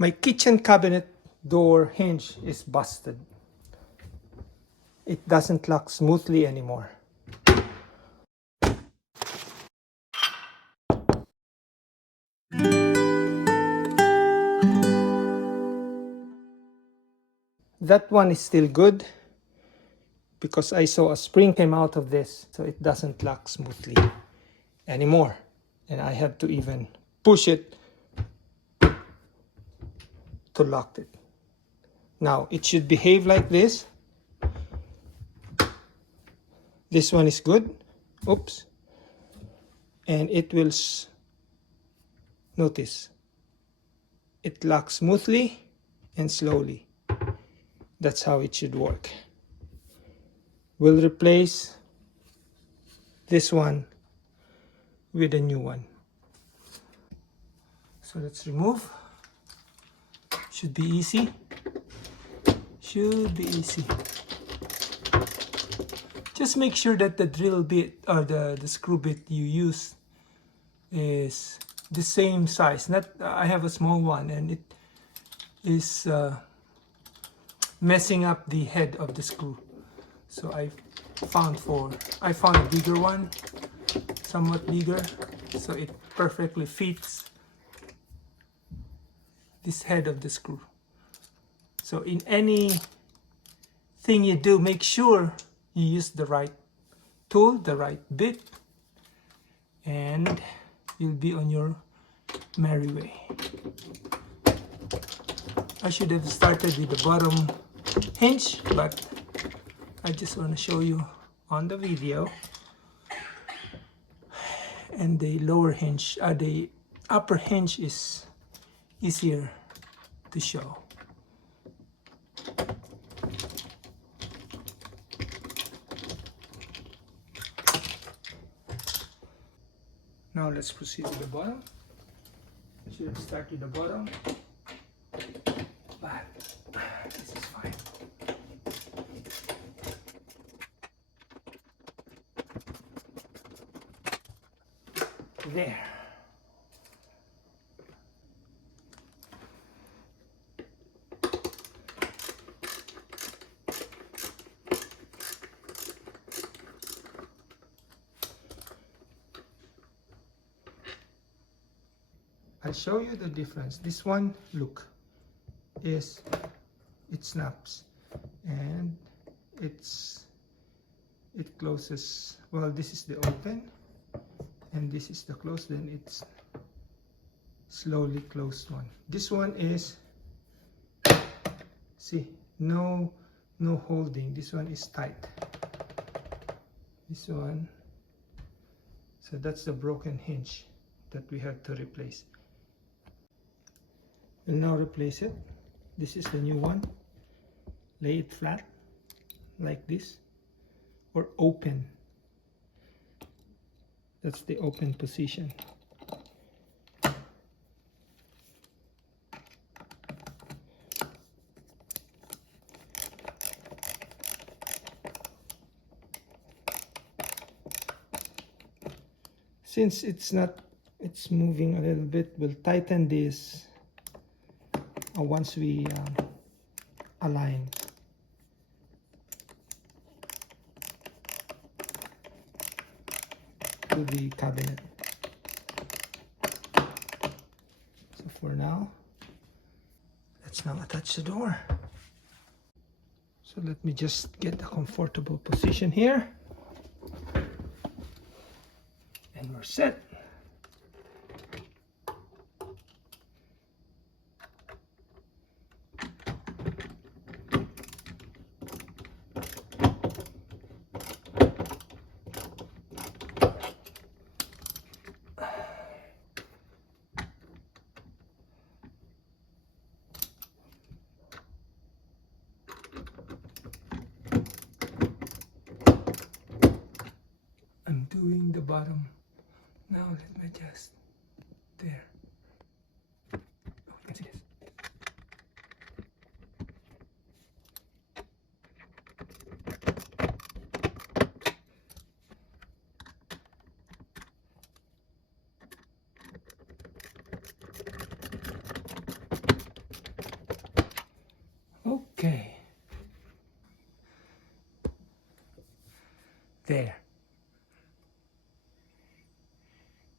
My kitchen cabinet door hinge is busted. It doesn't lock smoothly anymore. That one is still good because I saw a spring came out of this, so it doesn't lock smoothly anymore. And I have to even push it to lock it. Now it should behave like this. This one is good. Oops. And it will notice it locks smoothly and slowly. That's how it should work. We'll replace this one with a new one. So let's remove. Should be easy. Should be easy. Just make sure that the drill bit or the screw bit you use is the same size. Not I have a small one and it is messing up the head of the screw. So I found a bigger one, somewhat bigger, so it perfectly fits this head of the screw. So in any thing you do, make sure you use the right tool, the right bit, and you'll be on your merry way. I should have started with the bottom hinge, but I just want to show you on the video. And the lower hinge, the upper hinge is easier to show. Now let's proceed with the bottom. I should have started the bottom, but this is fine. There. I'll show you the difference. This one, look, it snaps and it closes. Well, this is the open and this is the close, then it's slowly closed one. This one is, see, no holding. This one is tight. This one, so that's the broken hinge that we have to replace. We'll now replace it. This is the new one. Lay it flat like this, or open. That's the open position. Since it's moving a little bit, we'll tighten this once we align. To the cabinet. So for now, let's now attach the door. So let me just get a comfortable position here. And we're set. I'm doing the bottom. Now let me adjust. There. Oh, you can see this. Okay. There.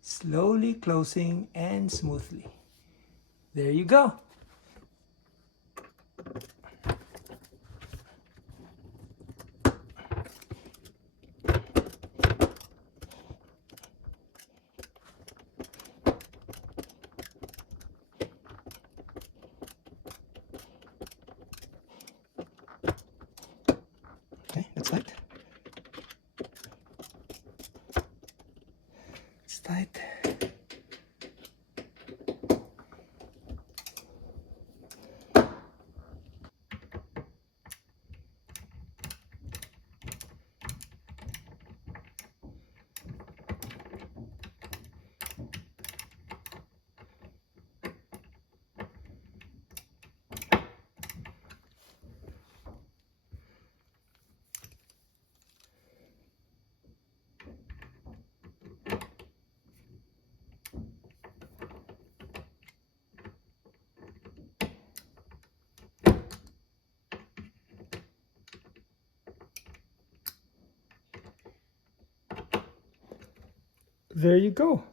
Slowly closing and smoothly. There you go. Okay, that's tight. It's tight. There you go.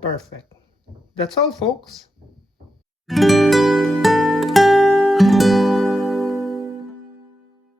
Perfect. That's all, folks.